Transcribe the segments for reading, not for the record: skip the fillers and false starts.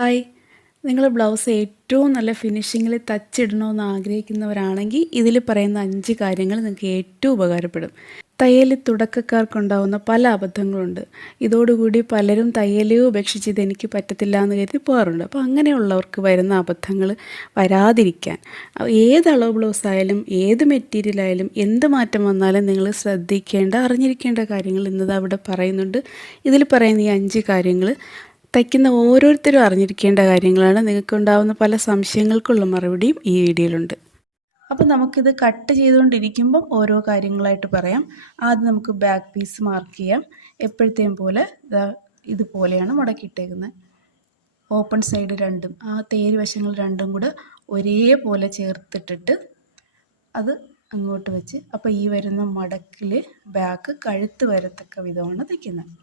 Hi, നിങ്ങൾ blouse ഏറ്റവും നല്ല ഫിനിഷിങ്ങിൽ തച്ചിടണമെന്ന് ആഗ്രഹിക്കുന്നവരാണെങ്കിൽ ഇതിൽ പറയുന്ന 5 കാര്യങ്ങൾ നിങ്ങൾക്ക് ഏറ്റവും ഉപകാരപ്പെടും. തയ്യൽ തുടക്കക്കാർക്കുണ്ടാവുന്ന പല അബദ്ധങ്ങളുണ്ട്. ഇതോടുകൂടി പലരും തയ്യലേ ഉപേക്ഷിച്ച് ഇതെനിക്ക് പറ്റത്തില്ല എന്ന് കരുതി പോകാറുണ്ട്. അപ്പോൾ അങ്ങനെയുള്ളവർക്ക് വരുന്ന അബദ്ധങ്ങൾ വരാതിരിക്കാൻ ഏത് അളവ് ബ്ലൗസ് ആയാലും ഏത് മെറ്റീരിയൽ ആയാലും എന്ത് മാറ്റം വന്നാലും നിങ്ങൾ അറിഞ്ഞിരിക്കേണ്ട കാര്യങ്ങൾ ഇന്നത് അവിടെ പറയുന്നുണ്ട്. ഇതിൽ പറയുന്ന ഈ 5 കാര്യങ്ങൾ തയ്ക്കുന്ന ഓരോരുത്തരും അറിഞ്ഞിരിക്കേണ്ട കാര്യങ്ങളാണ്. നിങ്ങൾക്കുണ്ടാവുന്ന പല സംശയങ്ങൾക്കുള്ള മറുപടിയും ഈ വീഡിയോയിലുണ്ട്. അപ്പോൾ നമുക്കിത് കട്ട് ചെയ്തുകൊണ്ടിരിക്കുമ്പം ഓരോ കാര്യങ്ങളായിട്ട് പറയാം. ആദ്യം നമുക്ക് ബാക്ക് പീസ് മാർക്ക് ചെയ്യാം. എപ്പോഴത്തെയും പോലെ ഇതുപോലെയാണ് മടക്കിയിട്ടേക്കുന്നത്. ഓപ്പൺ സൈഡ് രണ്ടും തേര് വശങ്ങൾ രണ്ടും കൂടെ ഒരേപോലെ ചേർത്തിട്ടിട്ട് അത് അങ്ങോട്ട് വെച്ച് അപ്പോൾ ഈ വരുന്ന മടക്കിൽ ബാക്ക് കഴുത്ത് വരത്തക്ക വിധമാണ് തയ്ക്കുന്നത്.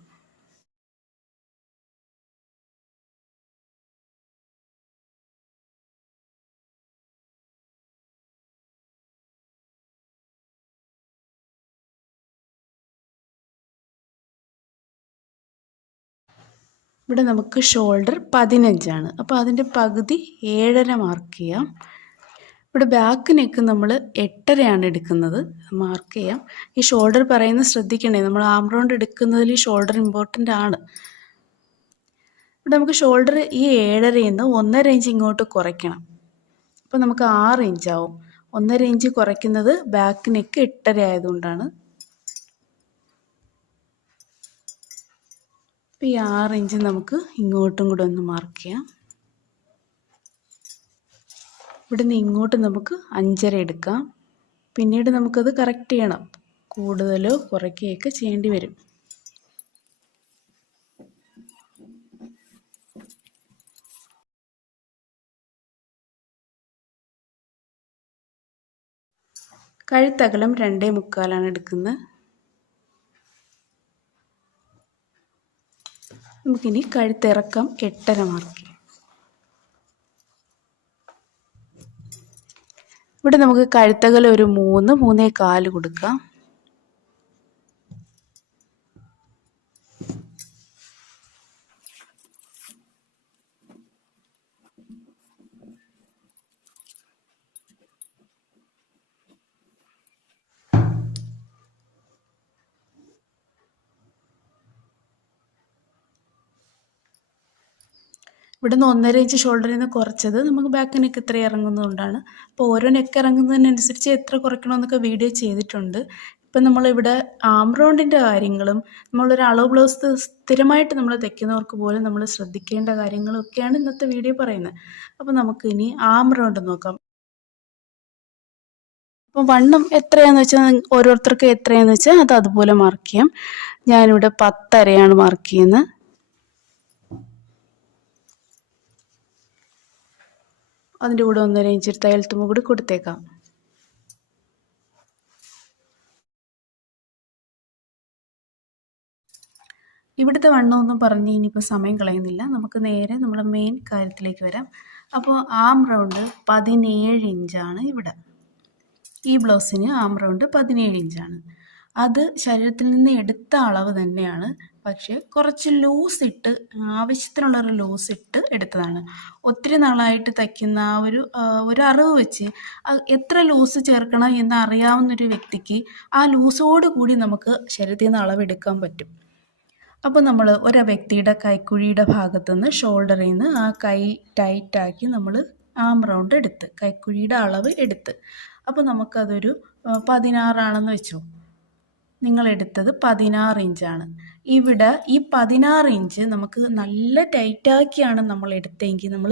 ഇവിടെ നമുക്ക് ഷോൾഡർ 15 അപ്പോൾ അതിൻ്റെ പകുതി 7.5 മാർക്ക് ചെയ്യാം. ഇവിടെ ബാക്ക് നെക്ക് നമ്മൾ 8.5 എടുക്കുന്നത്, മാർക്ക് ചെയ്യാം. ഈ ഷോൾഡർ പറയുന്നത് ശ്രദ്ധിക്കണേ, നമ്മൾ ആം റൗണ്ട് എടുക്കുന്നതിൽ ഈ ഷോൾഡർ ഇമ്പോർട്ടൻ്റ് ആണ്. ഇവിടെ നമുക്ക് ഷോൾഡർ ഈ 7.5 1.5 ഇഞ്ച് ഇങ്ങോട്ട് കുറയ്ക്കണം. അപ്പോൾ നമുക്ക് 6 ഇഞ്ചാവും. 1.5 ഇഞ്ച് കുറയ്ക്കുന്നത് ബാക്ക് നെക്ക് 8.5 ആയതുകൊണ്ടാണ്. അപ്പോൾ ഈ 6 ഇഞ്ച് നമുക്ക് ഇങ്ങോട്ടും കൂടെ ഒന്ന് മാർക്ക് ചെയ്യാം. ഇവിടുന്ന് ഇങ്ങോട്ട് നമുക്ക് 5.5 എടുക്കാം. പിന്നീട് നമുക്കത് കറക്റ്റ് ചെയ്യണം, കൂടുതലോ കുറയ്ക്കുകയൊക്കെ ചെയ്യേണ്ടി വരും. കഴുത്തകലം 2.25 എടുക്കുന്നത്. നമുക്കിനി കഴുത്തിറക്കം 8.5 മാർക്ക് ചെയ്യാം. ഇവിടെ നമുക്ക് കഴുത്തകലം ഒരു 3-3.25 കൊടുക്കാം. ഇവിടുന്ന് 1.5 ഇഞ്ച് ഷോൾഡറിൽ നിന്ന് കുറച്ചത് നമുക്ക് ബാക്ക് നെക്ക് ഇത്ര ഇറങ്ങുന്നതുകൊണ്ടാണ്. അപ്പോൾ ഓരോ നെക്ക് ഇറങ്ങുന്നതിനനുസരിച്ച് എത്ര കുറയ്ക്കണമെന്നൊക്കെ വീഡിയോ ചെയ്തിട്ടുണ്ട്. ഇപ്പം നമ്മളിവിടെ ആം റൗണ്ടിൻ്റെ കാര്യങ്ങളും നമ്മളൊരു അളവ് ബ്ലൗസ് സ്ഥിരമായിട്ട് നമ്മൾ തയ്ക്കുന്നവർക്ക് പോലും നമ്മൾ ശ്രദ്ധിക്കേണ്ട കാര്യങ്ങളൊക്കെയാണ് ഇന്നത്തെ വീഡിയോ പറയുന്നത്. അപ്പോൾ നമുക്ക് ഇനി ആം റൗണ്ട് നോക്കാം. അപ്പോൾ വണ്ണം എത്രയാണെന്ന് വെച്ചാൽ ഓരോരുത്തർക്ക് എത്രയാണെന്ന് വെച്ചാൽ അത് അതുപോലെ മാർക്ക് ചെയ്യാം. ഞാനിവിടെ 10.5 മാർക്ക് ചെയ്യുന്നത്. അതിൻ്റെ കൂടെ 1.5 ഇഞ്ച് തയ്യൽ തുമ്പ് കൂടി കൊടുത്തേക്കാം. ഇവിടുത്തെ വണ്ണമൊന്നും പറഞ്ഞ് ഇനിയിപ്പോൾ സമയം കളയുന്നില്ല, നമുക്ക് നേരെ നമ്മുടെ മെയിൻ കാര്യത്തിലേക്ക് വരാം. അപ്പോൾ ആം റൗണ്ട് 17 ഇഞ്ചാണ് ഇവിടെ. ഈ ബ്ലൗസിന് ആം റൗണ്ട് 17 ഇഞ്ചാണ്. അത് ശരീരത്തിൽ നിന്ന് എടുത്ത അളവ് തന്നെയാണ്, പക്ഷേ കുറച്ച് ലൂസ് ഇട്ട്, ആവശ്യത്തിനുള്ളൊരു ലൂസ് ഇട്ട് എടുത്തതാണ്. ഒത്തിരി നാളായിട്ട് തയ്ക്കുന്ന ഒരു അറിവ് വെച്ച് എത്ര ലൂസ് ചേർക്കണം എന്ന് അറിയാവുന്നൊരു വ്യക്തിക്ക് ആ ലൂസോട് കൂടി നമുക്ക് ശരീരത്തിൽ നിന്ന് അളവെടുക്കാൻ പറ്റും. അപ്പോൾ നമ്മൾ ഒരു വ്യക്തിയുടെ കൈക്കുഴിയുടെ ഭാഗത്തുനിന്ന് ഷോൾഡറിൽ നിന്ന് ആ കൈ ടൈറ്റാക്കി നമ്മൾ ആം റൗണ്ട് എടുത്ത് കൈക്കുഴിയുടെ അളവ് എടുത്ത്, അപ്പോൾ നമുക്കതൊരു 16 വെച്ചോ. നിങ്ങളെടുത്തത് 16 ഇഞ്ചാണ്. ഇവിടെ ഈ 16 ഇഞ്ച് നമുക്ക് നല്ല ടൈറ്റാക്കിയാണ് നമ്മൾ എടുത്തതെങ്കിൽ നമ്മൾ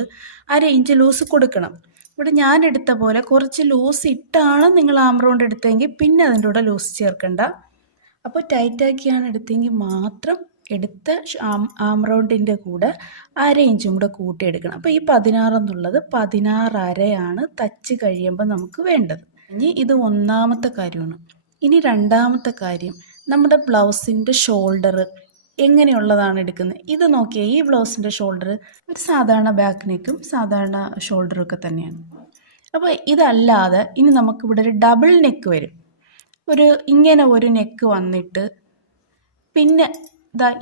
1/2 ഇഞ്ച് ലൂസ് കൊടുക്കണം. ഇവിടെ ഞാൻ എടുത്ത പോലെ കുറച്ച് ലൂസ് ഇട്ടാണ് നിങ്ങൾ ആം റൗണ്ട് എടുത്തതെങ്കിൽ പിന്നെ അതിൻ്റെ കൂടെ ലൂസ് ചേർക്കണ്ട. അപ്പോൾ ടൈറ്റാക്കിയാണ് എടുത്തതെങ്കിൽ മാത്രം എടുത്ത ആം റൗണ്ടിൻ്റെ കൂടെ 1/2 ഇഞ്ചും കൂടെ കൂട്ടിയെടുക്കണം. അപ്പോൾ ഈ 16 എന്നുള്ളത് 16.5 തച്ച് കഴിയുമ്പോൾ നമുക്ക് വേണ്ടത്. ഇനി ഇത് ഒന്നാമത്തെ കാര്യമാണ്. ഇനി രണ്ടാമത്തെ കാര്യം, നമ്മുടെ ബ്ലൗസിൻ്റെ ഷോൾഡർ എങ്ങനെയുള്ളതാണ് എടുക്കുന്നത്. ഇത് നോക്കിയാൽ ഈ ബ്ലൗസിൻ്റെ ഷോൾഡർ ഒരു സാധാരണ ബാക്ക് നെക്കും സാധാരണ ഷോൾഡറും ഒക്കെ തന്നെയാണ്. അപ്പോൾ ഇതല്ലാതെ ഇനി നമുക്കിവിടെ ഒരു ഡബിൾ നെക്ക് വരും. ഇങ്ങനെ ഒരു നെക്ക് വന്നിട്ട് പിന്നെ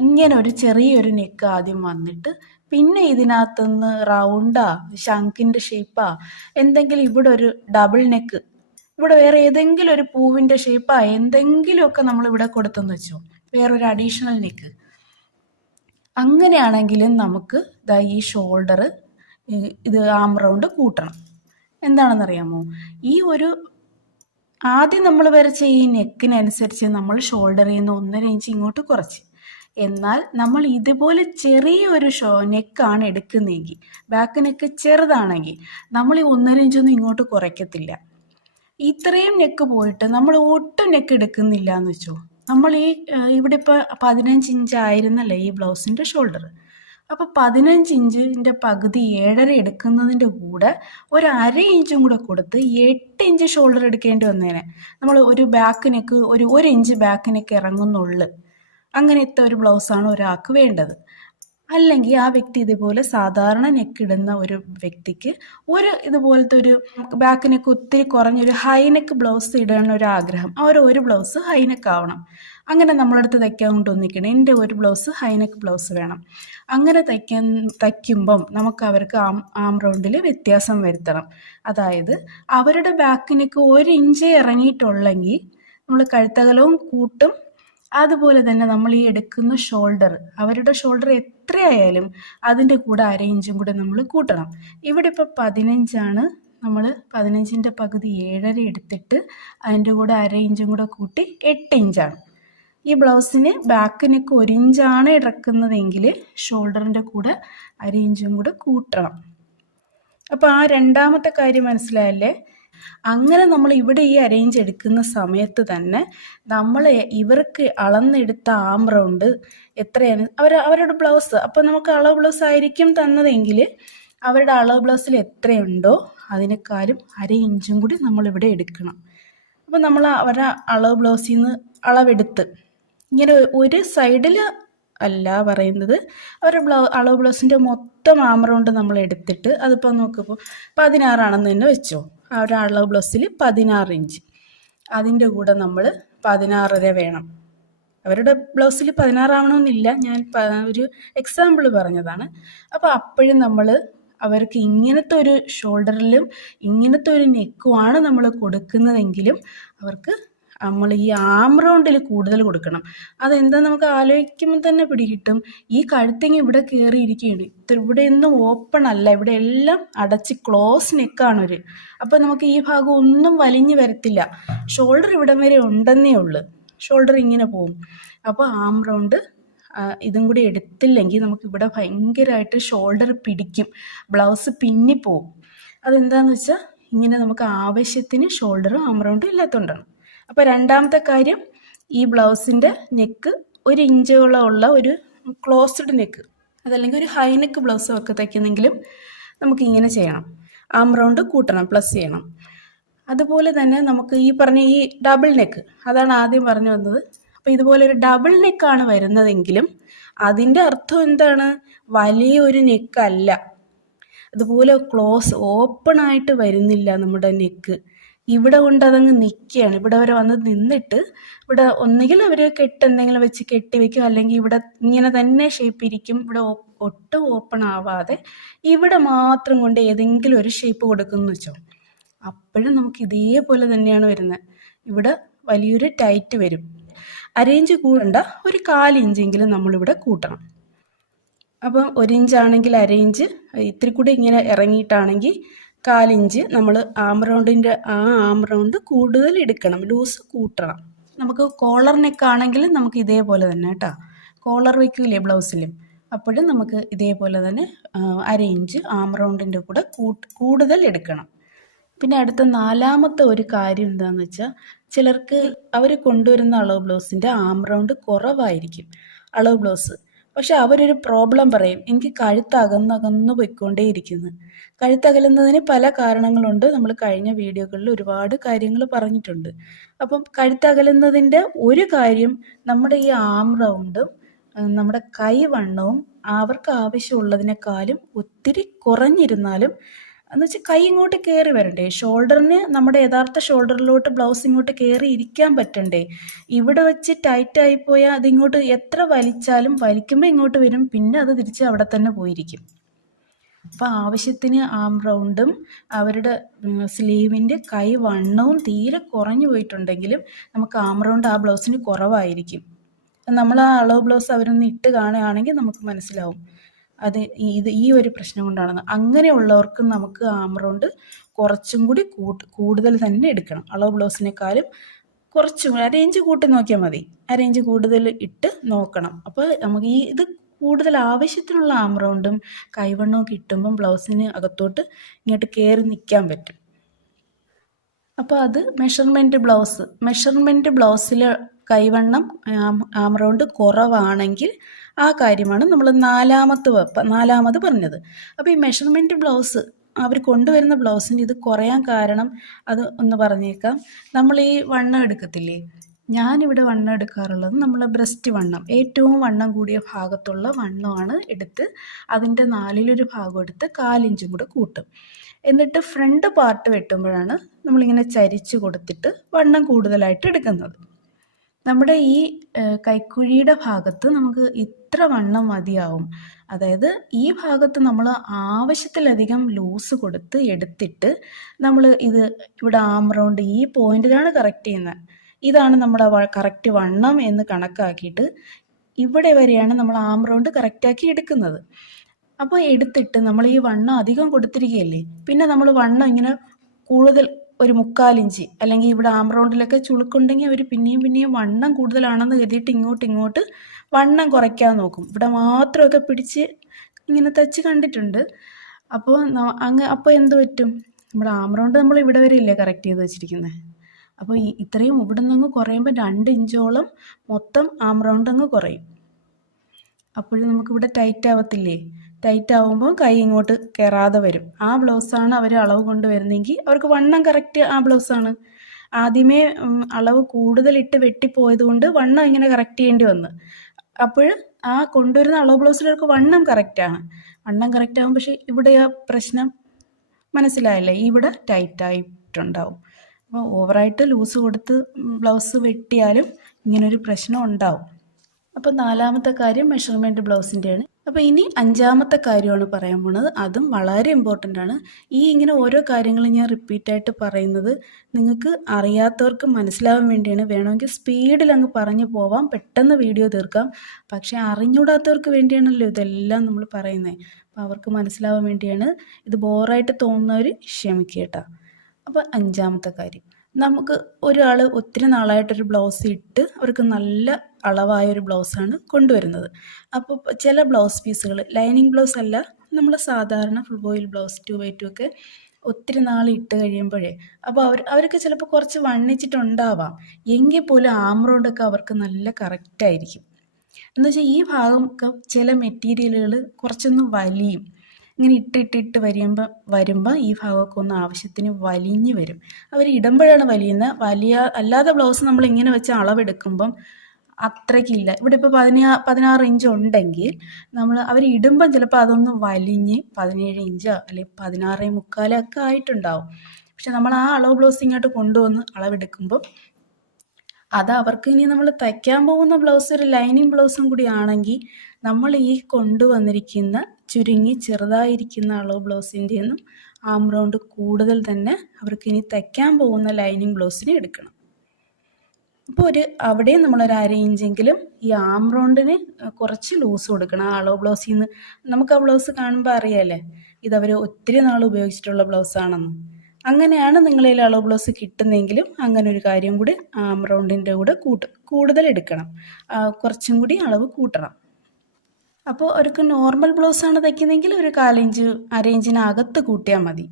ഇങ്ങനെ ഒരു ചെറിയൊരു നെക്ക് ആദ്യം വന്നിട്ട് പിന്നെ ഇതിനകത്തുനിന്ന് റൗണ്ടാ, ശംഖിൻ്റെ ഷേപ്പാ, എന്തെങ്കിലും ഇവിടെ ഒരു ഡബിൾ നെക്ക്, ഇവിടെ വേറെ ഏതെങ്കിലും ഒരു പൂവിൻ്റെ ഷേപ്പാ എന്തെങ്കിലുമൊക്കെ നമ്മൾ ഇവിടെ കൊടുത്തെന്ന് വെച്ചോ, വേറൊരു അഡീഷണൽ നെക്ക്. അങ്ങനെയാണെങ്കിലും നമുക്ക് ഈ ഷോൾഡർ, ഇത് ആം റൗണ്ട് കൂട്ടണം. എന്താണെന്നറിയാമോ, ഈ ഒരു ആദ്യം നമ്മൾ വരച്ച ഈ നെക്കിനനുസരിച്ച് നമ്മൾ ഷോൾഡറിൽ നിന്ന് 1.5 ഇഞ്ച് ഇങ്ങോട്ട് കുറച്ച്. എന്നാൽ നമ്മൾ ഇതുപോലെ ചെറിയൊരു നെക്കാണ് എടുക്കുന്നതെങ്കിൽ, ബാക്ക് നെക്ക് ചെറുതാണെങ്കിൽ നമ്മൾ ഈ 1.5 ഇഞ്ചൊന്നും ഇങ്ങോട്ട് കുറയ്ക്കത്തില്ല. ഇത്രയും നെക്ക് പോയിട്ട് നമ്മൾ ഒട്ടും നെക്ക് എടുക്കുന്നില്ല എന്ന് വെച്ചോ, നമ്മൾ ഇവിടെ ഇപ്പോൾ 15 ഇഞ്ച് ആയിരുന്നല്ലേ ഈ ബ്ലൗസിൻ്റെ ഷോൾഡർ. അപ്പോൾ 15 ഇഞ്ചിൻ്റെ പകുതി 7.5 എടുക്കുന്നതിൻ്റെ കൂടെ ഒരു 1/2 ഇഞ്ചും കൂടെ കൊടുത്ത് 8 ഇഞ്ച് ഷോൾഡർ എടുക്കേണ്ടി വന്നേനെ. നമ്മൾ ഒരു ബാക്ക് നെക്ക് ഒരു 1 ഇഞ്ച് ബാക്ക് നെക്ക് ഇറങ്ങുന്നുള്ളു. അങ്ങനത്തെ ഒരു ബ്ലൗസാണ് ഒരാൾക്ക് വേണ്ടത്. അല്ലെങ്കിൽ ആ വ്യക്തി ഇതുപോലെ സാധാരണ നെക്ക് ഇടുന്ന ഒരു വ്യക്തിക്ക് ഇതുപോലത്തെ ഒരു ബാക്ക് നെക്ക് ഒത്തിരി കുറഞ്ഞൊരു ഹൈ നെക്ക് ബ്ലൗസ് ഇടാൻ ഒരു ആഗ്രഹം, ഒരു ബ്ലൗസ് ഹൈ നെക്ക് ആവണം. അങ്ങനെ നമ്മളടുത്ത് തയ്ക്കാൻ കൊണ്ടുവന്നിരിക്കണം, എൻ്റെ ഒരു ബ്ലൗസ് ഹൈ നെക്ക് ബ്ലൗസ് വേണം. അങ്ങനെ തയ്ക്കുമ്പം നമുക്ക് അവർക്ക് ആം റൗണ്ടിൽ വ്യത്യാസം വരുത്തണം. അതായത് അവരുടെ ബാക്ക് നെക്ക് 1 ഇഞ്ച് ഇറങ്ങിയിട്ടുള്ളെങ്കിൽ നമ്മൾ കഴുത്തകലവും കൂട്ടും. അതുപോലെ തന്നെ നമ്മൾ ഈ എടുക്കുന്ന ഷോൾഡർ, അവരുടെ ഷോൾഡർ എത്രയായാലും അതിൻ്റെ കൂടെ 1/2 ഇഞ്ചും കൂടെ നമ്മൾ കൂട്ടണം. ഇവിടെ ഇപ്പോൾ 15 നമ്മൾ 15ൻ്റെ പകുതി 7.5 എടുത്തിട്ട് അതിൻ്റെ കൂടെ 1/2 ഇഞ്ചും കൂടെ കൂട്ടി 8 ഇഞ്ചാണ്. ഈ ബ്ലൗസിന് ബാക്ക് നെക്ക് 1 ഇഞ്ചാണ് ഇറക്കുന്നതെങ്കിൽ ഷോൾഡറിൻ്റെ കൂടെ 1/2 ഇഞ്ചും കൂടെ കൂട്ടണം. അപ്പോൾ ആ രണ്ടാമത്തെ കാര്യം മനസ്സിലായല്ലേ? അങ്ങനെ നമ്മൾ ഇവിടെ ഈ അറേഞ്ച് എടുക്കുന്ന സമയത്ത് തന്നെ നമ്മൾ ഇവർക്ക് അളന്നെടുത്ത ആം റൗണ്ട് എത്രയാണ് അവരുടെ ബ്ലൗസ്, അപ്പോൾ നമുക്ക് അളവ് ബ്ലൗസ് ആയിരിക്കും തന്നതെങ്കിൽ അവരുടെ അളവ് ബ്ലൗസിൽ എത്രയുണ്ടോ അതിനേക്കാളും 1/2 ഇഞ്ചും കൂടി നമ്മളിവിടെ എടുക്കണം. അപ്പോൾ നമ്മൾ അവരുടെ അളവ് ബ്ലൗസിൽ നിന്ന് അളവെടുത്ത് ഇങ്ങനെ ഒരു സൈഡിൽ അല്ല പറയുന്നത്, അവരുടെ അളവ് ബ്ലൗസിൻ്റെ മൊത്തം ആം റൗണ്ട് നമ്മൾ എടുത്തിട്ട് അതിപ്പോൾ നോക്കുമ്പോൾ 16 ആണെന്ന് തന്നെ വെച്ചോ. അവരുടെ അളവ് ബ്ലൗസിൽ 16 ഇഞ്ച്, അതിൻ്റെ കൂടെ നമ്മൾ 16.5 വേണം. അവരുടെ ബ്ലൗസിൽ 16 ആവണമെന്നില്ല, ഞാൻ ഒരു എക്സാമ്പിൾ പറഞ്ഞതാണ്. അപ്പോൾ അപ്പോഴും നമ്മൾ അവർക്ക് ഇങ്ങനത്തെ ഒരു ഷോൾഡറിലും ഇങ്ങനത്തെ ഒരു നെക്കുമാണ് നമ്മൾ കൊടുക്കുന്നതെങ്കിലും അവർക്ക് നമ്മൾ ഈ ആം റൗണ്ടിൽ കൂടുതൽ കൊടുക്കണം. അതെന്താ നമുക്ക് ആലോചിക്കുമ്പോൾ തന്നെ പിടികിട്ടും. ഈ കഴുത്തിങ്ങ് ഇവിടെ കയറിയിരിക്കുകയാണ്, ഇവിടെ ഒന്നും ഓപ്പൺ അല്ല, ഇവിടെ എല്ലാം അടച്ച് ക്ലോസ് നെക്കാണ് അപ്പോൾ നമുക്ക് ഈ ഭാഗം ഒന്നും വലിഞ്ഞു വരത്തില്ല. ഷോൾഡർ ഇവിടം വരെ ഉണ്ടെന്നേ ഉള്ളു, ഷോൾഡർ ഇങ്ങനെ പോവും. അപ്പോൾ ആം റൗണ്ട് ഇതും കൂടി എടുത്തില്ലെങ്കിൽ നമുക്ക് ഇവിടെ ഭയങ്കരമായിട്ട് ഷോൾഡർ പിടിക്കും, ബ്ലൗസ് പിന്നിപ്പോവും. അതെന്താണെന്ന് വെച്ചാൽ ഇങ്ങനെ നമുക്ക് ആവശ്യത്തിന് ഷോൾഡറും ആം റൗണ്ടും ഇല്ലാത്തതുകൊണ്ടാണ്. അപ്പോൾ രണ്ടാമത്തെ കാര്യം, ഈ ബ്ലൗസിൻ്റെ നെക്ക് 1 ഇഞ്ചോളം ഉള്ള ഒരു ക്ലോസ്ഡ് നെക്ക്, അതല്ലെങ്കിൽ ഒരു ഹൈ നെക്ക് ബ്ലൗസ് ഒക്കെ തയ്ക്കുന്നെങ്കിലും നമുക്കിങ്ങനെ ചെയ്യണം, ആം റൗണ്ട് കൂട്ടണം, പ്ലസ് ചെയ്യണം. അതുപോലെ തന്നെ നമുക്ക് ഈ പറഞ്ഞ ഈ ഡബിൾ നെക്ക്, അതാണ് ആദ്യം പറഞ്ഞു വന്നത്. അപ്പോൾ ഇതുപോലെ ഒരു ഡബിൾ നെക്കാണ് വരുന്നതെങ്കിലും അതിൻ്റെ അർത്ഥം എന്താണ്, വലിയൊരു നെക്കല്ല, അതുപോലെ ക്ലോസ് ഓപ്പൺ ആയിട്ട് വരുന്നില്ല നമ്മുടെ നെക്ക്. ഇവിടെ കൊണ്ട് അതങ്ങ് നിൽക്കുകയാണ്, ഇവിടെ വരെ വന്ന് നിന്നിട്ട് ഇവിടെ ഒന്നുകിൽ അവർ എന്തെങ്കിലും വെച്ച് കെട്ടി വെക്കും, അല്ലെങ്കിൽ ഇവിടെ ഇങ്ങനെ തന്നെ ഷേപ്പ് ഇരിക്കും, ഇവിടെ ഒട്ടും ഓപ്പൺ ആവാതെ ഇവിടെ മാത്രം കൊണ്ട് ഏതെങ്കിലും ഒരു ഷേപ്പ് കൊടുക്കുമെന്ന് വെച്ചോ. അപ്പോഴും നമുക്ക് ഇതേപോലെ തന്നെയാണ് വരുന്നത്, ഇവിടെ വലിയൊരു ടൈറ്റ് വരും. അരയിഞ്ച് കൂടണ്ട, ഒരു 1/4 ഇഞ്ചെങ്കിലും നമ്മളിവിടെ കൂട്ടണം. അപ്പം 1 ഇഞ്ചാണെങ്കിൽ 1/2 ഇഞ്ച്, ഇത്തിരി കൂടി ഇങ്ങനെ ഇറങ്ങിയിട്ടാണെങ്കിൽ 1/4 ഇഞ്ച് നമ്മൾ ആം റൗണ്ട് കൂടുതൽ എടുക്കണം, ലൂസ് കൂട്ടണം. നമുക്ക് കോളർ നെക്ക് ആണെങ്കിൽ നമുക്ക് ഇതേപോലെ തന്നെ കേട്ടോ, കോളർ വയ്ക്കൂലേ ബ്ലൗസിലും, അപ്പോഴും നമുക്ക് ഇതേപോലെ തന്നെ 1/2 ഇഞ്ച് ആം റൗണ്ടിൻ്റെ കൂടെ കൂടുതൽ എടുക്കണം. പിന്നെ അടുത്ത 4ാമത്തെ ഒരു കാര്യം എന്താണെന്ന് വെച്ചാൽ, ചിലർക്ക് അവർ കൊണ്ടുവരുന്ന അളവ് ബ്ലൗസിൻ്റെ ആം റൗണ്ട് കുറവായിരിക്കും അളവ് ബ്ലൗസ്. പക്ഷെ അവരൊരു പ്രോബ്ലം പറയും, എനിക്ക് കഴുത്തകന്നു പോയിക്കൊണ്ടേയിരിക്കുന്നു. കഴുത്തകലുന്നതിന് പല കാരണങ്ങളുണ്ട്, നമ്മൾ കഴിഞ്ഞ വീഡിയോകളിൽ ഒരുപാട് കാര്യങ്ങൾ പറഞ്ഞിട്ടുണ്ട്. അപ്പം കഴുത്തകലുന്നതിൻ്റെ ഒരു കാര്യം, നമ്മുടെ ഈ ആം റൗണ്ടും നമ്മുടെ കൈവണ്ണവും അവർക്ക് ആവശ്യമുള്ളതിനേക്കാളും ഒത്തിരി കുറഞ്ഞിരുന്നാലും എന്ന് വെച്ചാൽ കൈ ഇങ്ങോട്ട് കയറി വരണ്ടേ, ഷോൾഡറിന് നമ്മുടെ യഥാർത്ഥ ഷോൾഡറിലോട്ട് ബ്ലൗസ് ഇങ്ങോട്ട് കയറി ഇരിക്കാൻ പറ്റണ്ടേ. ഇവിടെ വെച്ച് ടൈറ്റായി പോയാൽ അതിങ്ങോട്ട് എത്ര വലിച്ചാലും വലിക്കുമ്പോൾ ഇങ്ങോട്ട് വരും, പിന്നെ അത് തിരിച്ച് അവിടെ തന്നെ പോയിരിക്കും. അപ്പോൾ ആവശ്യത്തിന് ആം റൗണ്ടും അവരുടെ സ്ലീവിൻ്റെ കൈ വണ്ണവും തീരെ കുറഞ്ഞു പോയിട്ടുണ്ടെങ്കിലും നമുക്ക് ആം റൗണ്ട് ആ ബ്ലൗസിന് കുറവായിരിക്കും. നമ്മൾ ആ അളവ് ബ്ലൗസ് അവരൊന്ന് ഇട്ട് കാണുകയാണെങ്കിൽ നമുക്ക് മനസ്സിലാവും അത് ഈ ഒരു പ്രശ്നം കൊണ്ടാണെന്ന്. അങ്ങനെയുള്ളവർക്ക് നമുക്ക് ആം റൗണ്ട് കുറച്ചും കൂടി കൂടുതൽ തന്നെ എടുക്കണം. അളവ് ബ്ലൗസിനേക്കാളും കുറച്ചും കൂടി അരയിഞ്ച് കൂട്ടി നോക്കിയാൽ മതി. അരയിഞ്ച് കൂടുതൽ ഇട്ട് നോക്കണം. അപ്പോൾ നമുക്ക് ഇത് കൂടുതൽ ആവശ്യത്തിനുള്ള ആം റൗണ്ടും കൈവണ്ണവും കിട്ടുമ്പം ബ്ലൗസിന് അകത്തോട്ട് ഇങ്ങോട്ട് കയറി നിൽക്കാൻ പറ്റും. അപ്പോൾ അത് മെഷർമെൻറ്റ് ബ്ലൗസിൽ കൈവണ്ണം ആം റൗണ്ട് കുറവാണെങ്കിൽ ആ കാര്യമാണ് നമ്മൾ നാലാമത് പറഞ്ഞത്. അപ്പോൾ ഈ മെഷർമെൻറ്റ് ബ്ലൗസ് അവർ കൊണ്ടുവരുന്ന ബ്ലൗസിന് ഇത് കുറയാൻ കാരണം അത് ഒന്ന് പറഞ്ഞേക്കാം. നമ്മൾ ഈ വണ്ണം എടുക്കത്തില്ലേ, ഞാനിവിടെ വണ്ണം എടുക്കാറുള്ളത് നമ്മൾ ബ്രസ്റ്റ് വണ്ണം, ഏറ്റവും വണ്ണം കൂടിയ ഭാഗത്തുള്ള വണ്ണമാണ് എടുത്ത് അതിൻ്റെ 4/4 ഭാഗം എടുത്ത് 1/4 ഇഞ്ചും കൂടെ കൂട്ടും. എന്നിട്ട് ഫ്രണ്ട് പാർട്ട് വെട്ടുമ്പോഴാണ് നമ്മളിങ്ങനെ ചരിച്ച് കൊടുത്തിട്ട് വണ്ണം കൂടുതലായിട്ട് എടുക്കുന്നത്. നമ്മുടെ ഈ കൈക്കുഴിയുടെ ഭാഗത്ത് നമുക്ക് ഇത്ര വണ്ണം മതിയാവും. അതായത് ഈ ഭാഗത്ത് നമ്മൾ ആവശ്യത്തിലധികം ലൂസ് കൊടുത്ത് എടുത്തിട്ട് നമ്മൾ ഇത് ഇവിടെ ആം റൗണ്ട് ഈ പോയിന്റിലാണ് കറക്റ്റ് ചെയ്യുന്നത്. ഇതാണ് നമ്മുടെ കറക്റ്റ് വണ്ണം എന്ന് കണക്കാക്കിയിട്ട് ഇവിടെ വരെയാണ് നമ്മൾ ആം റൗണ്ട് കറക്റ്റാക്കി എടുക്കുന്നത്. അപ്പോൾ എടുത്തിട്ട് നമ്മൾ ഈ വണ്ണം അധികം കൊടുത്തിരിക്കുകയല്ലേ, പിന്നെ നമ്മൾ വണ്ണം ഇങ്ങനെ കൂടുതൽ ഒരു 1/4 ഇഞ്ച് അല്ലെങ്കിൽ ഇവിടെ ആം റൗണ്ടിലൊക്കെ ചുളുക്കുണ്ടെങ്കിൽ അവർ പിന്നെയും വണ്ണം കൂടുതലാണെന്ന് കരുതിയിട്ട് ഇങ്ങോട്ട് വണ്ണം കുറയ്ക്കാൻ നോക്കും. ഇവിടെ മാത്രമൊക്കെ പിടിച്ച് ഇങ്ങനെ തച്ച് കണ്ടിട്ടുണ്ട്. അപ്പോൾ എന്ത് പറ്റും, നമ്മുടെ ആം റൗണ്ട് നമ്മൾ ഇവിടെ വരെ ഇല്ലേ കറക്റ്റ് ചെയ്ത് വെച്ചിരിക്കുന്നത്. അപ്പോൾ ഇത്രയും ഇവിടെ നിന്ന് കുറയുമ്പോൾ 2 ഇഞ്ചോളം മൊത്തം ആം റൗണ്ട് അങ്ങ് കുറയും. അപ്പോഴും നമുക്കിവിടെ ടൈറ്റ് ആവത്തില്ലേ, ടൈറ്റ് ആവുമ്പോൾ കൈ ഇങ്ങോട്ട് കയറാതെ വരും. ആ ബ്ലൗസാണ് അവർ അളവ് കൊണ്ടുവരുന്നെങ്കിൽ അവർക്ക് വണ്ണം കറക്റ്റ് ആ ബ്ലൗസാണ്. ആദ്യമേ അളവ് കൂടുതലിട്ട് വെട്ടിപ്പോയത് കൊണ്ട് വണ്ണം ഇങ്ങനെ കറക്റ്റ് ചെയ്യേണ്ടി വന്നു. അപ്പോൾ ആ കൊണ്ടുവരുന്ന അളവ് ബ്ലൗസിലവർക്ക് വണ്ണം കറക്റ്റാണ്. വണ്ണം കറക്റ്റ് ആകും, പക്ഷേ ഇവിടെ ആ പ്രശ്നം മനസ്സിലായില്ലേ, ഇവിടെ ടൈറ്റായിട്ടുണ്ടാവും. അപ്പോൾ ഓവറായിട്ട് ലൂസ് കൊടുത്ത് ബ്ലൗസ് വെട്ടിയാലും ഇങ്ങനൊരു പ്രശ്നം ഉണ്ടാവും. അപ്പോൾ 4ാമത്തെ കാര്യം മെഷർമെൻറ്റ് ബ്ലൗസിൻ്റെയാണ്. അപ്പോൾ ഇനി 5ാമത്തെ കാര്യമാണ് പറയാൻ പോണത്. അതും വളരെ ഇമ്പോർട്ടൻ്റ് ആണ്. ഇങ്ങനെ ഓരോ കാര്യങ്ങളും ഞാൻ റിപ്പീറ്റായിട്ട് പറയുന്നത് നിങ്ങൾക്ക് അറിയാത്തവർക്ക് മനസ്സിലാവാൻ വേണ്ടിയാണ്. വേണമെങ്കിൽ സ്പീഡിൽ അങ്ങ് പറഞ്ഞു പോവാം, പെട്ടെന്ന് വീഡിയോ തീർക്കാം. പക്ഷേ അറിഞ്ഞൂടാത്തവർക്ക് വേണ്ടിയാണല്ലോ ഇതെല്ലാം നമ്മൾ പറയുന്നത്. അപ്പോൾ അവർക്ക് മനസ്സിലാവാൻ വേണ്ടിയാണ്. ഇത് ബോറായിട്ട് തോന്നുന്നവർ ക്ഷമിക്കേട്ടാ. അപ്പോൾ 5ാമത്തെ കാര്യം, നമുക്ക് ഒരാൾ ഒത്തിരി നാളായിട്ടൊരു ബ്ലൗസ് ഇട്ട് അവർക്ക് നല്ല അളവായൊരു ബ്ലൗസാണ് കൊണ്ടുവരുന്നത്. അപ്പോൾ ചില ബ്ലൗസ് പീസുകൾ ലൈനിങ് ബ്ലൗസ് അല്ല, നമ്മൾ സാധാരണ ഫുൾ ബോയിൽ ബ്ലൗസ് 2x2 ഒക്കെ ഒത്തിരി നാൾ ഇട്ട് കഴിയുമ്പോഴേ അപ്പോൾ അവർക്ക് ചിലപ്പോൾ കുറച്ച് വണ്ണിച്ചിട്ടുണ്ടാവാം. എങ്കിൽ പോലും ആം റൗണ്ടൊക്കെ അവർക്ക് നല്ല കറക്റ്റായിരിക്കും. എന്ന് വെച്ചാൽ ഈ ഭാഗമൊക്കെ ചില മെറ്റീരിയലുകൾ കുറച്ചൊന്ന് വലിയും. ഇങ്ങനെ ഇട്ടിട്ട് വരുമ്പോൾ ഈ ഭാഗമൊക്കെ ഒന്ന് ആവശ്യത്തിന് വലിഞ്ഞു വരും. അവർ ഇടുമ്പോഴാണ് വലിയ അല്ലാതെ ബ്ലൗസ് നമ്മൾ ഇങ്ങനെ വെച്ച് അളവെടുക്കുമ്പം അത്രയ്ക്കില്ല. ഇവിടെ ഇപ്പോൾ 16 ഇഞ്ച് ഉണ്ടെങ്കിൽ അവർ ഇടുമ്പം ചിലപ്പോൾ അതൊന്ന് വലിഞ്ഞ് 17 ഇഞ്ചോ അല്ലെങ്കിൽ 16.25 ഒക്കെ ആയിട്ടുണ്ടാവും. പക്ഷെ നമ്മൾ ആ അളവ് ബ്ലൗസ് ഇങ്ങോട്ട് കൊണ്ടുവന്ന് അളവെടുക്കുമ്പം അത് അവർക്ക് ഇനി നമ്മൾ തയ്ക്കാൻ പോകുന്ന ബ്ലൗസ് ഒരു ലൈനിങ് ബ്ലൗസും കൂടി ആണെങ്കിൽ നമ്മൾ ഈ കൊണ്ടുവന്നിരിക്കുന്ന ചുരുങ്ങി ചെറുതായിരിക്കുന്ന അളവ് ബ്ലൗസിൻ്റെ ഒന്നും ആം റൗണ്ട് കൂടുതൽ തന്നെ അവർക്ക് ഇനി തയ്ക്കാൻ പോകുന്ന ലൈനിങ് ബ്ലൗസിന് എടുക്കണം. അപ്പോൾ അവിടെ നമ്മളൊരു 1/2 ഇഞ്ചെങ്കിലും ഈ ആം റൗണ്ടിന് കുറച്ച് ലൂസ് കൊടുക്കണം. ആ അളവ് ബ്ലൗസിൽ നിന്ന് നമുക്ക് ആ ബ്ലൗസ് കാണുമ്പോൾ അറിയാമല്ലേ ഇതവർ ഒത്തിരി നാൾ ഉപയോഗിച്ചിട്ടുള്ള ബ്ലൗസാണെന്ന്. അങ്ങനെയാണ് നിങ്ങളിൽ അളവ് ബ്ലൗസ് കിട്ടുന്നെങ്കിലും അങ്ങനെ ഒരു കാര്യം കൂടി ആം റൗണ്ടിൻ്റെ കൂടെ കൂടുതൽ എടുക്കണം, കുറച്ചും കൂടി അളവ് കൂട്ടണം. അപ്പോൾ അവർക്ക് നോർമൽ ബ്ലൗസാണ് തയ്ക്കുന്നതെങ്കിൽ ഒരു 1/4 ഇഞ്ച് 1/2 ഇഞ്ചിനകത്ത് കൂട്ടിയാൽ മതി.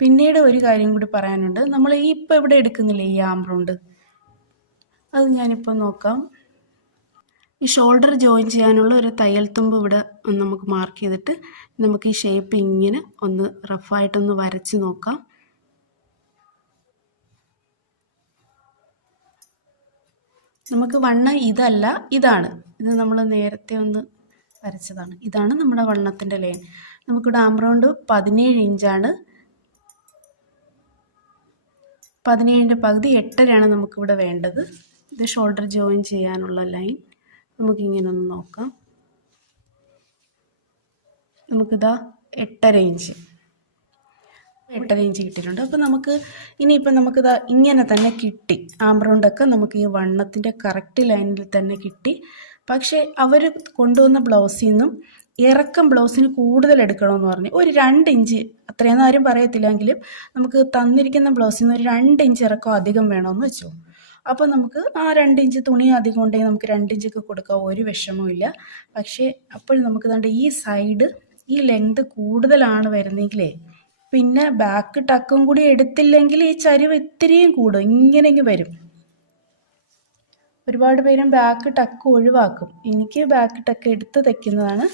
പിന്നീട് ഒരു കാര്യം കൂടി പറയാനുണ്ട്. നമ്മൾ ഇപ്പോൾ ഇവിടെ എടുക്കുന്നില്ലേ ഈ ആം റൗണ്ട്, അത് ഞാനിപ്പോൾ നോക്കാം. ഈ ഷോൾഡർ ജോയിൻ ചെയ്യാനുള്ള ഒരു തയ്യൽ തുമ്പ് ഇവിടെ നമുക്ക് മാർക്ക് ചെയ്തിട്ട് നമുക്ക് ഈ ഷേപ്പ് ഇങ്ങനെ ഒന്ന് റഫായിട്ടൊന്ന് വരച്ച് നോക്കാം. നമുക്ക് വണ്ണം ഇതല്ല, ഇതാണ്. ഇത് നമ്മൾ നേരത്തെ ഒന്ന് വരച്ചതാണ്. ഇതാണ് നമ്മുടെ വണ്ണത്തിൻ്റെ ലൈൻ. നമുക്കിവിടെ ആം റൗണ്ട് 17 ഇഞ്ചാണ്. 17ൻ്റെ പകുതി 8.5 നമുക്കിവിടെ വേണ്ടത്. ഇത് ഷോൾഡർ ജോയിൻ ചെയ്യാനുള്ള ലൈൻ. നമുക്കിങ്ങനെ ഒന്ന് നോക്കാം. നമുക്കിതാ 8.5 ഇഞ്ച് കിട്ടിയിട്ടുണ്ട്. അപ്പോൾ നമുക്ക് ഇനിയിപ്പോൾ നമുക്കിതാ ഇങ്ങനെ തന്നെ കിട്ടി. ആംബ്രൗണ്ടൊക്കെ നമുക്ക് ഈ വണ്ണത്തിൻ്റെ കറക്റ്റ് ലൈനിൽ തന്നെ കിട്ടി. പക്ഷേ അവർ കൊണ്ടുവന്ന ബ്ലൗസിൽ നിന്നും ഇറക്കം ബ്ലൗസിന് കൂടുതൽ എടുക്കണമെന്ന് പറഞ്ഞ് ഒരു 2 ഇഞ്ച്, അത്രയൊന്നും ആരും പറയത്തില്ലെങ്കിലും നമുക്ക് തന്നിരിക്കുന്ന ബ്ലൗസിൽ നിന്ന് ഒരു 2 ഇഞ്ച് ഇറക്കം അധികം വേണമെന്ന് വെച്ചു. അപ്പോൾ നമുക്ക് ആ 2 ഇഞ്ച് തുണി അധികം ഉണ്ടെങ്കിൽ നമുക്ക് 2 ഇഞ്ചൊക്കെ കൊടുക്കാം, ഒരു വിഷമവും ഇല്ല. പക്ഷേ അപ്പോൾ നമുക്ക് ദാണ്ട് ഈ സൈഡ് ഈ ലെങ്ത് കൂടുതലാണ് വരുന്നെങ്കിലേ പിന്നെ ബാക്ക് ടക്കും കൂടി എടുത്തില്ലെങ്കിൽ ഈ ചരിവ് ഇത്തിരിയും കൂടും, ഇങ്ങനെയെങ്കിൽ വരും. ഒരുപാട് പേരും ബാക്ക് ടക്ക് ഒഴിവാക്കും. എനിക്ക് ബാക്ക് ടക്ക് എടുത്ത് തയ്ക്കുന്നതാണ്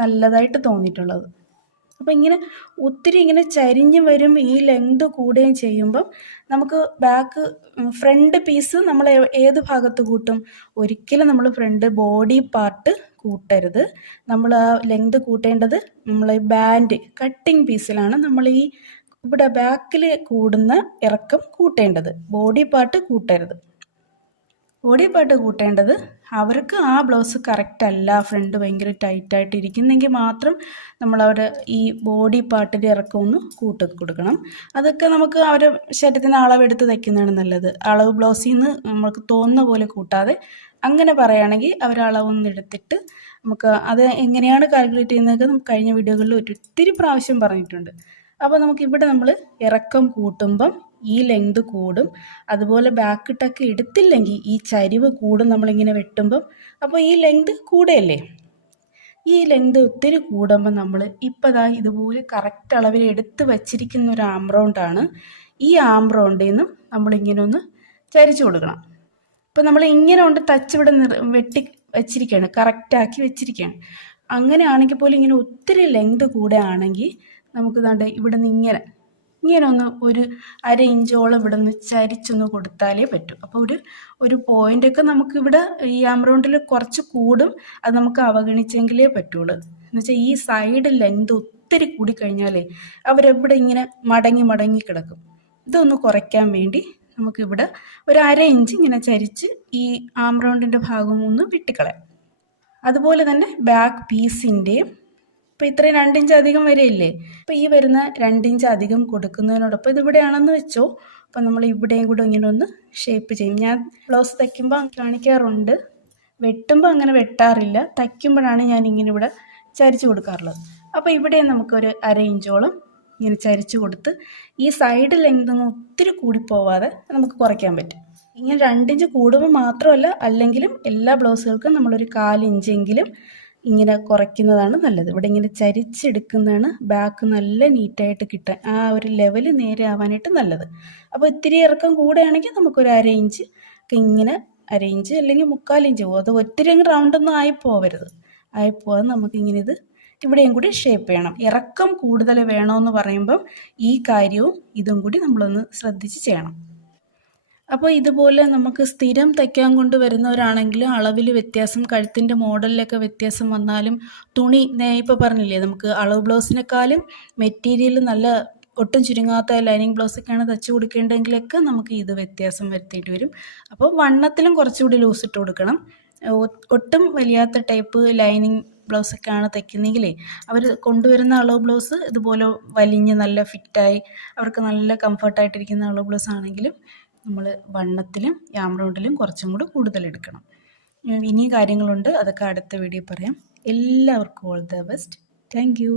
നല്ലതായിട്ട് തോന്നിയിട്ടുള്ളത്. അപ്പോൾ ഇങ്ങനെ ഒത്തിരി ഇങ്ങനെ ചരിഞ്ഞ് വരും, ഈ ലെങ്ത് കൂടുകയും ചെയ്യുമ്പം നമുക്ക് ഫ്രണ്ട് പീസ് നമ്മൾ ഏത് ഭാഗത്ത് കൂട്ടും? ഒരിക്കലും നമ്മൾ ഫ്രണ്ട് ബോഡി പാർട്ട് കൂട്ടരുത്. നമ്മൾ ആ ലെങ്ത് കൂട്ടേണ്ടത് നമ്മൾ ബാൻഡ് കട്ടിങ് പീസിലാണ് നമ്മൾ ഈ ഇവിടെ ബാക്കിൽ കൂടുന്ന ഇറക്കം കൂട്ടേണ്ടത്. ബോഡി പാർട്ട് കൂട്ടരുത്. ബോഡി പാർട്ട് കൂട്ടേണ്ടത് അവർക്ക് ആ ബ്ലൗസ് കറക്റ്റ് അല്ല, ഫ്രണ്ട് ഭയങ്കര ടൈറ്റായിട്ട് ഇരിക്കുന്നെങ്കിൽ മാത്രം നമ്മളവിടെ ഈ ബോഡി പാർട്ടിൻ്റെ ഇറക്കം ഒന്ന് കൂട്ടി കൊടുക്കണം. അതൊക്കെ നമുക്ക് അവരുടെ ശരീരത്തിന് അളവെടുത്ത് തയ്ക്കുന്നതാണ് നല്ലത്. അളവ് ബ്ലൗസിൽ നിന്ന് നമുക്ക് തോന്നുന്ന പോലെ കൂട്ടാതെ അങ്ങനെ പറയുകയാണെങ്കിൽ അവരളവൊന്നും എടുത്തിട്ട് നമുക്ക് അത് എങ്ങനെയാണ് കാൽക്കുലേറ്റ് ചെയ്യുന്നതൊക്കെ നമുക്ക് കഴിഞ്ഞ വീഡിയോകളിൽ ഒത്തിരി പ്രാവശ്യം പറഞ്ഞിട്ടുണ്ട്. അപ്പോൾ നമുക്കിവിടെ നമ്മൾ ഇറക്കം കൂട്ടുമ്പം ഈ ലെങ്ത് കൂടും. അതുപോലെ ബാക്ക് ടക്ക് എടുത്തില്ലെങ്കിൽ ഈ ചരിവ് കൂടും നമ്മളിങ്ങനെ വെട്ടുമ്പം. അപ്പോൾ ഈ ലെങ്ത് കൂടെയല്ലേ? ഈ ലെങ്ത് ഒത്തിരി കൂടുമ്പോൾ നമ്മൾ ഇപ്പോൾ ഇതുപോലെ കറക്റ്റ് അളവിൽ എടുത്ത് വച്ചിരിക്കുന്ന ഒരു ആംബ്രൗണ്ടാണ്. ഈ ആംബ്രൗണ്ടിൽ നിന്നും നമ്മളിങ്ങനെ ഒന്ന് ചരിച്ചു കൊടുക്കണം. ഇപ്പോൾ നമ്മൾ ഇങ്ങനെ കൊണ്ട് തച്ചിവിടെ വെട്ടി വെച്ചിരിക്കുകയാണ്, കറക്റ്റാക്കി വെച്ചിരിക്കുകയാണ്. അങ്ങനെയാണെങ്കിൽ പോലും ഇങ്ങനെ ഒത്തിരി ലെങ്ത് കൂടെ ആണെങ്കിൽ നമുക്ക് ദാണ്ട് ഇവിടെ നിന്ന് ഇങ്ങനെ ഒന്ന് ഒരു 1/2 ഇഞ്ചോളം ഇവിടെ നിന്ന് ചരിച്ചൊന്ന് കൊടുത്താലേ പറ്റൂ. അപ്പോൾ ഒരു പോയിൻ്റൊക്കെ നമുക്കിവിടെ ഈ ആംബ്രൗണ്ടിൽ കുറച്ച് കൂടും, അത് നമുക്ക് അവഗണിച്ചെങ്കിലേ പറ്റുള്ളൂ. എന്നുവെച്ചാൽ ഈ സൈഡ് ലെങ്ത് ഒത്തിരി കൂടിക്കഴിഞ്ഞാലേ അവരെവിടെ ഇങ്ങനെ മടങ്ങി കിടക്കും. ഇതൊന്ന് കുറയ്ക്കാൻ വേണ്ടി നമുക്കിവിടെ ഒരു 1/2 ഇഞ്ച് ഇങ്ങനെ ചരിച്ച് ഈ ആംബ്രൗണ്ടിൻ്റെ ഭാഗം ഒന്ന് വെട്ടിക്കളയാം. അതുപോലെ തന്നെ ബാക്ക് പീസിൻ്റെയും ഇപ്പോൾ ഇത്രയും 2 ഇഞ്ച് അധികം വരെയില്ലേ, അപ്പോൾ ഈ വരുന്ന 2 ഇഞ്ച് അധികം കൊടുക്കുന്നതിനോടൊപ്പം ഇതിവിടെയാണെന്ന് വെച്ചോ. അപ്പോൾ നമ്മൾ ഇവിടെയും കൂടെ ഇങ്ങനെ ഒന്ന് ഷേപ്പ് ചെയ്യും. ഞാൻ ബ്ലൗസ് തയ്ക്കുമ്പോൾ കാണിക്കാറുണ്ട്, വെട്ടുമ്പോൾ അങ്ങനെ വെട്ടാറില്ല, തയ്ക്കുമ്പോഴാണ് ഞാൻ ഇങ്ങനെ ഇവിടെ ചരിച്ച് കൊടുക്കാറുള്ളത്. അപ്പോൾ ഇവിടെയും നമുക്കൊരു 1/2 ഇഞ്ചോളം ഇങ്ങനെ ചരിച്ച് കൊടുത്ത് ഈ സൈഡ് ലെങ്തൊന്നും ഒത്തിരി കൂടിപ്പോവാതെ നമുക്ക് കുറയ്ക്കാൻ പറ്റും. ഇങ്ങനെ 2 ഇഞ്ച് കൂടുമ്പോൾ മാത്രമല്ല, അല്ലെങ്കിലും എല്ലാ ബ്ലൗസുകൾക്കും നമ്മളൊരു 1/4 ഇഞ്ചെങ്കിലും ഇങ്ങനെ കുറയ്ക്കുന്നതാണ് നല്ലത്. ഇവിടെ ഇങ്ങനെ ചരിച്ചെടുക്കുന്നതാണ് ബാക്ക് നല്ല നീറ്റായിട്ട് കിട്ടാൻ, ആ ഒരു ലെവൽ നേരെ ആവാനായിട്ട് നല്ലത്. അപ്പോൾ ഇത്തിരി ഇറക്കം കൂടുകയാണെങ്കിൽ നമുക്കൊരു 1/2 ഇഞ്ച് ഒക്കെ ഇങ്ങനെ 1/2 ഇഞ്ച് അല്ലെങ്കിൽ 1/4 ഇഞ്ച് പോകും. അത് ഒത്തിരി അങ്ങ് റൗണ്ടൊന്നും ആയിപ്പോവരുത്. ആയിപ്പോവാതെ നമുക്കിങ്ങനെ ഇത് ഇവിടെയും കൂടി ഷേപ്പ് ചെയ്യണം. ഇറക്കം കൂടുതൽ വേണമെന്ന് പറയുമ്പം ഈ കാര്യവും ഇതും കൂടി നമ്മളൊന്ന് ശ്രദ്ധിച്ച് ചെയ്യണം. അപ്പോൾ ഇതുപോലെ നമുക്ക് സ്ഥിരം തയ്ക്കാൻ കൊണ്ട് വരുന്നവരാണെങ്കിലും അളവിൽ വ്യത്യാസം, കഴുത്തിൻ്റെ മോഡലിലൊക്കെ വ്യത്യാസം വന്നാലും തുണി ഇപ്പോൾ പറഞ്ഞില്ലേ, നമുക്ക് അളവ് ബ്ലൗസിനേക്കാളും മെറ്റീരിയൽ നല്ല ഒട്ടും ചുരുങ്ങാത്ത ലൈനിങ് ബ്ലൗസൊക്കെയാണ് തയ്ച്ചു കൊടുക്കേണ്ടതെങ്കിലൊക്കെ നമുക്ക് ഇത് വ്യത്യാസം വരുത്തേണ്ടി വരും. അപ്പോൾ വണ്ണത്തിലും കുറച്ചുകൂടി ലൂസ് ഇട്ട് കൊടുക്കണം. ഒട്ടും വലിയാത്ത ടൈപ്പ് ലൈനിങ് ബ്ലൗസൊക്കെയാണ് തയ്ക്കുന്നതെങ്കിലേ അവർ കൊണ്ടുവരുന്ന അളവ് ബ്ലൗസ് ഇതുപോലെ വലിഞ്ഞ് നല്ല ഫിറ്റായി അവർക്ക് നല്ല കംഫർട്ടായിട്ടിരിക്കുന്ന അളവ് ബ്ലൗസ് ആണെങ്കിലും നമ്മൾ വണ്ണത്തിലും ആംബ്രൗണ്ടിലും കുറച്ചും കൂടി കൂടുതൽ എടുക്കണം. ഇനിയും കാര്യങ്ങളുണ്ട്, അതൊക്കെ അടുത്ത വീഡിയോ പറയാം. എല്ലാവർക്കും all the best. Thank you.